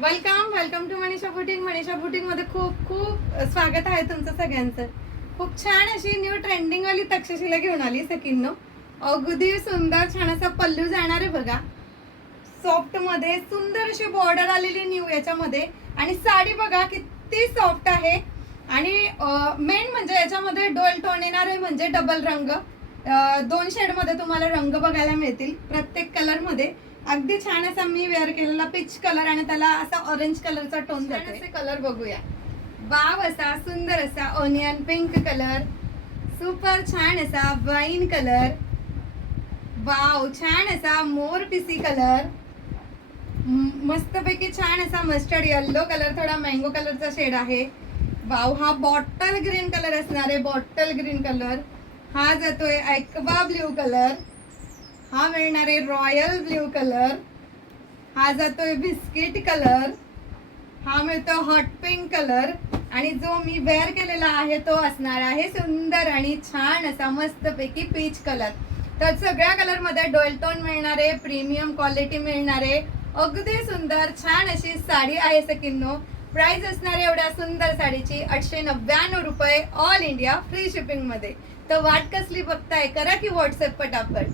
Welcome welcome to Manisha boutique. Manisha boutique मध्ये खूप खूप स्वागत आहे तुमचं सगळ्यांचं. खूप छान अशी न्यू ट्रेंडिंग वाली तक्षशिला घेऊन आली सकिन्नो. अगदी सुंदर छान असा पल्लू जाणार आहे बघा. सॉफ्ट मध्ये सुंदर अशी बॉर्डर आलेली न्यू याच्यामध्ये. आणि साडी बघा किती सॉफ्ट आहे. आणि मेन म्हणजे याच्यामध्ये डोल टोन येणार आहे, म्हणजे डबल रंग. 2 शेड मध्ये तुम्हाला रंग बघायला मिळतील प्रत्येक कलर मध्ये. अगदी छान असा मी वेअर केलेला पीच कलर आणि त्याला असा ऑरेंज कलरचा टोन जातोय. असे कलर बघूया. वाव असा सुंदर असा ऑनियन पिंक कलर, सुपर छान असा वाईन कलर, वाव छान असा मोर पिसी कलर, मस्तपैकी छान असा मस्टर्ड येलो कलर, थोडा मँगो कलरचा शेड आहे. वाव हा बॉटल ग्रीन कलर असणार आहे. बॉटल ग्रीन कलर हा जातोय ॲक्वा ब्ल्यू कलर, हा मिळणार आहे रॉयल ब्ल्यू कलर, हा जातोय बिस्किट कलर, हा मिळतो हॉट पिंक कलर. आणि जो मी वेअर केलेला आहे तो असणार आहे सुंदर आणि छान असा मस्तपैकी पीच कलर. तर सगळ्या कलर मध्ये डोल टोन मिळणार आहे, प्रीमियम क्वालिटी मिळणार आहे. अगदी सुंदर छान अशी साडी आहे सकिन्नो. प्राइस असणार आहे एवढ्या सुंदर साडीची 899 रुपये, ऑल इंडिया फ्री शिपिंग मध्ये. तर वाट कसली बघताय, करा की व्हॉट्सअप पटापट.